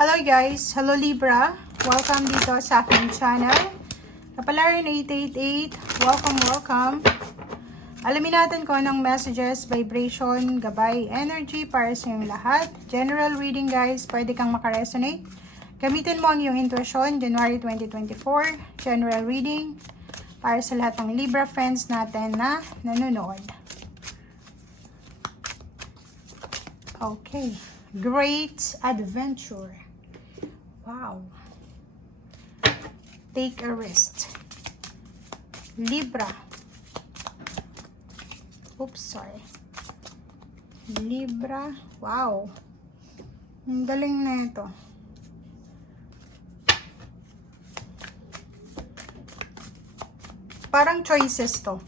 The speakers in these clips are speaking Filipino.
Hello guys! Hello Libra! Welcome dito sa aking channel. Kapalaran 888, welcome! Alamin natin kung anong messages, vibration, gabay, energy para sa inyong lahat. General reading guys, pwede kang makaresonate. Gamitin mo ang iyong intuition, January 2024. General reading para sa lahat ng Libra friends natin na nanonood. Okay. Great adventure. Wow. Take a rest. Libra. Oops, sorry. Libra. Wow. Ang galing na ito. Parang choices to.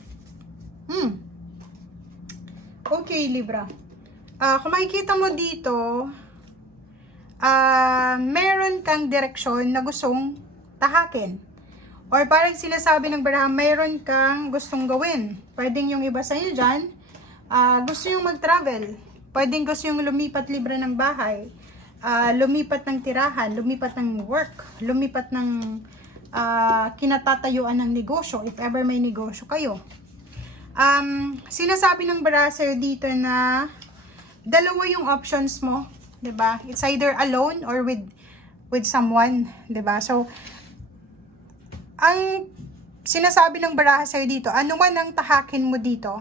Okay, Libra. Kung makikita mo dito, meron kang direksyon na gustong tahakin. Or parang sinasabi ng baraha, meron kang gustong gawin. Pwedeng yung iba sa inyo dyan, gusto yung mag-travel. Pwedeng gusto yung lumipat Libra ng bahay. Lumipat ng tirahan, lumipat ng work, lumipat ng kinatatayuan ng negosyo, if ever may negosyo kayo. Sinasabi ng baraha sa'yo dito na dalawa yung options mo, 'di ba? It's either alone or with someone, 'di ba? So ang sinasabi ng baraha sa'yo dito, ano man ang tahakin mo dito,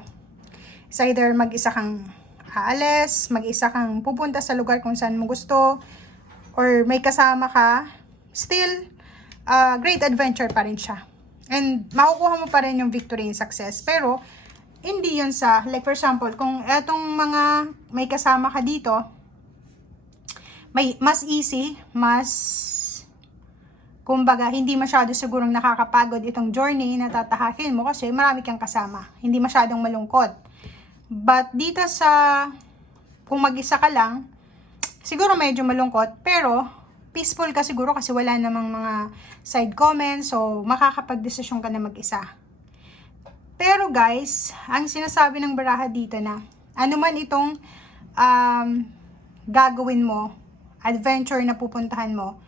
it's either mag-isa kang aalis, mag-isa kang pupunta sa lugar kung saan mo gusto, or may kasama ka, still great adventure pa rin siya. And makukuha mo pa rin yung victory and success. Pero hindi yun sa, like for example, kung etong mga may kasama ka dito, may mas easy, mas kumbaga, hindi masyado sigurong nakakapagod itong journey na tatahakin mo kasi marami kang kasama. Hindi masyadong malungkot. But dito sa, kung mag-isa ka lang, siguro medyo malungkot, pero peaceful ka siguro kasi wala namang mga side comments, so makakapag-desisyon ka na mag-isa. Pero guys, ang sinasabi ng baraha dito na ano man itong gagawin mo, adventure na pupuntahan mo,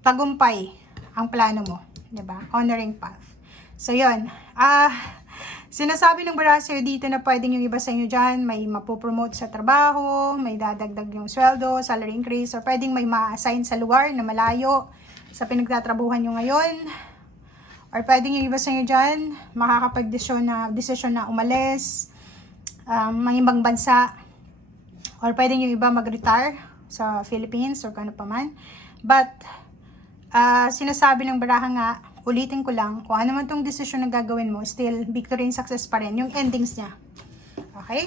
tagumpay ang plano mo, 'di ba? Honoring path. So 'yun. Sinasabi ng baraha sa'yo dito na pwedeng yung iba sa inyo dyan, may mapopromote sa trabaho, may dadagdag yung sweldo, salary increase, or pwedeng may ma-assign sa lugar na malayo sa pinagtatrabuhan nyo ngayon. Or pwedeng yung iba sa inyo dyan, makakapag-desisyon na umalis, mga ibang bansa. Or pwedeng yung iba mag-retire sa Philippines or kano pa man. But, sinasabi ng baraha nga, ulitin ko lang, kung ano man tong desisyon na gagawin mo, still, victory and success pa rin, yung endings niya. Okay?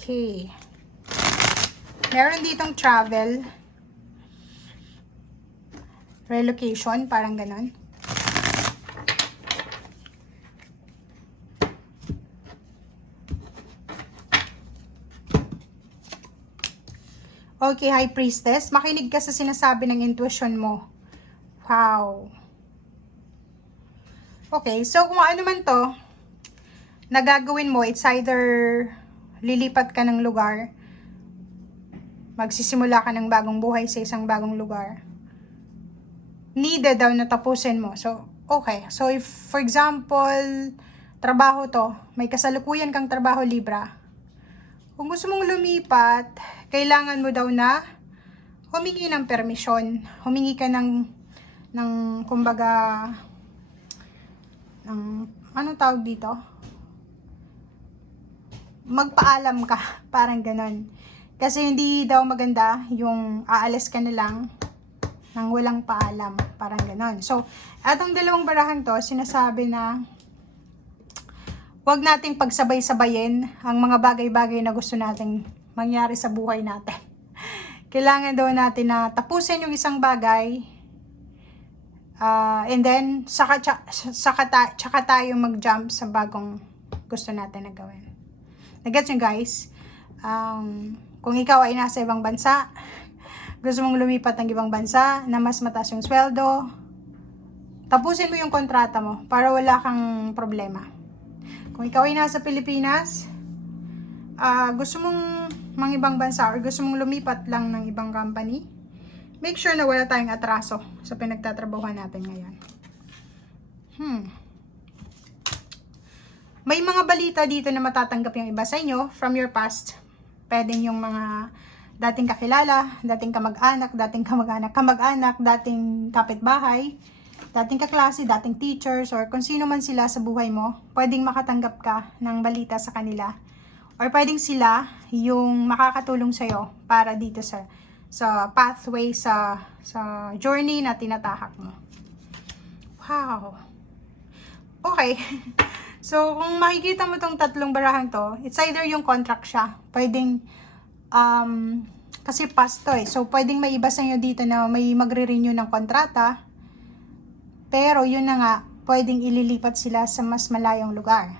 Okay. Meron ditong travel, relocation, parang ganon. Okay, High Priestess, makinig ka sa sinasabi ng intuition mo. Wow. Okay, so kung ano man to, na gagawin mo, it's either lilipat ka ng lugar, magsisimula ka ng bagong buhay sa isang bagong lugar, needed daw na tapusin mo. So, okay. So, if, for example, trabaho to, may kasalukuyan kang trabaho, Libra, kung gusto mong lumipat, kailangan mo daw na humingi ng permisyon. Humingi ka ng kumbaga, anong tawag dito? Magpaalam ka, parang ganon. Kasi hindi daw maganda yung aalis ka na lang nang walang paalam, parang ganon. So, atong dalawang barahan to, sinasabi na huwag nating pagsabay-sabayin ang mga bagay-bagay na gusto nating mangyari sa buhay natin. Kailangan daw natin na tapusin yung isang bagay, and then tsaka tayo mag-jump sa bagong gusto natin na gawin. Nagets nyo guys? Kung ikaw ay nasa ibang bansa, gusto mong lumipat ng ibang bansa na mas mataas yung sweldo, tapusin mo yung kontrata mo para wala kang problema. Kung ikaw ay nasa Pilipinas, gusto mong ibang bansa or gusto mong lumipat lang ng ibang company, make sure na wala tayong atraso sa pinagtatrabahuhan natin ngayon. May mga balita dito na matatanggap yung iba sa inyo from your past. Pwedeng yung mga dating kakilala, dating kamag-anak, dating kapitbahay, dating kaklase, dating teachers, or kung sino man sila sa buhay mo, pwedeng makatanggap ka ng balita sa kanila. Or pwedeng sila yung makakatulong sa'yo para dito sa pathway, sa journey na tinatahak mo. Wow! Okay. So, kung makikita mo tong tatlong barahang to, it's either yung contract siya. Pwedeng, kasi past to eh. So, pwedeng may iba sa inyo dito na may magre-renew ng kontrata. Pero, yun na nga, pwedeng ililipat sila sa mas malayong lugar.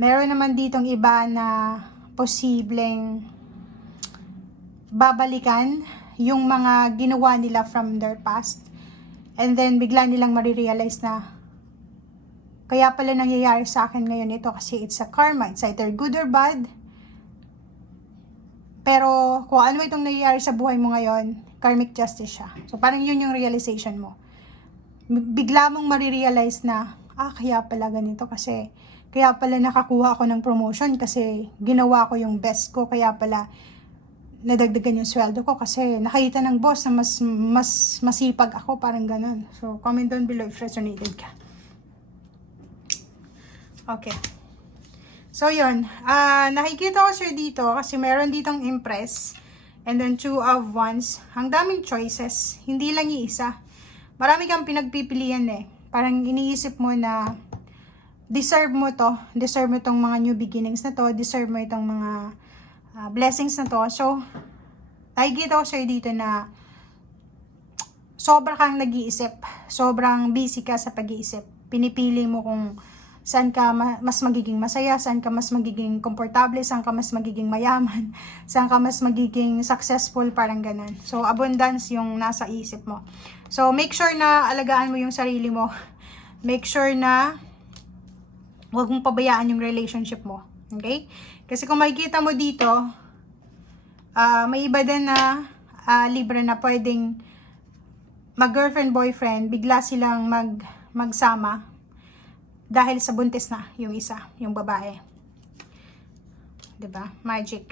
Meron naman ditong iba na posibleng babalikan yung mga ginawa nila from their past. And then, bigla nilang marirealize na kaya pala nangyayari sa akin ngayon ito kasi it's a karma. It's either good or bad. Pero kung ano itong nangyayari sa buhay mo ngayon, karmic justice siya. So parang yun yung realization mo. Bigla mong marirealize na, kaya pala ganito kasi kaya pala nakakuha ako ng promotion kasi ginawa ko yung best ko. Kaya pala nadagdagan yung sweldo ko kasi nakita ng boss na mas masipag ako, parang ganun. So comment down below if resonated ka. Okay. So, yun. Nakikita ko sir dito kasi meron ditong Empress and then 2 of Wands. Ang daming choices. Hindi lang yung isa. Marami kang pinagpipilian eh. Parang iniisip mo na deserve mo to. Deserve mo itong mga new beginnings na to. Deserve mo itong mga blessings na to. So, nakikita ko sir dito na sobra kang nag-iisip. Sobrang busy ka sa pag-iisip. Pinipili mo kung saan ka mas magiging masaya, saan ka mas magiging komportable, saan ka mas magiging mayaman, saan ka mas magiging successful, parang ganun. So, abundance yung nasa isip mo. So, make sure na alagaan mo yung sarili mo. Make sure na huwag mong pabayaan yung relationship mo. Okay? Kasi kung makikita mo dito, may iba din na Libra na pwedeng mag-girlfriend, boyfriend, bigla silang magsama dahil sa buntis na yung isa, yung babae. 'Di ba? Magic.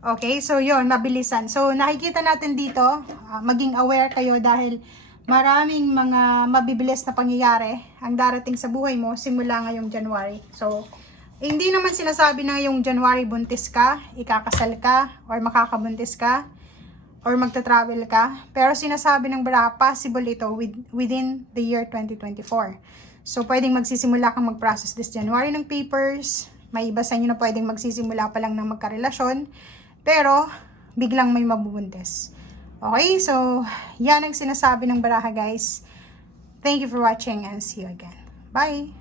Okay, so yun, mabilisan. So, nakikita natin dito, maging aware kayo dahil maraming mga mabibilis na pangyayari ang darating sa buhay mo simula ngayong January. So, hindi naman sinasabi na yung January buntis ka, ikakasal ka, or makakabuntis ka, or magta-travel ka. Pero sinasabi ng bara, possible ito within the year 2024. So, pwedeng magsisimula kang mag-process this January ng papers. May iba sa inyo na pwedeng magsisimula pa lang ng magkarelasyon. Pero, biglang may mabubuntis. Okay? So, yan ang sinasabi ng baraha, guys. Thank you for watching and see you again. Bye!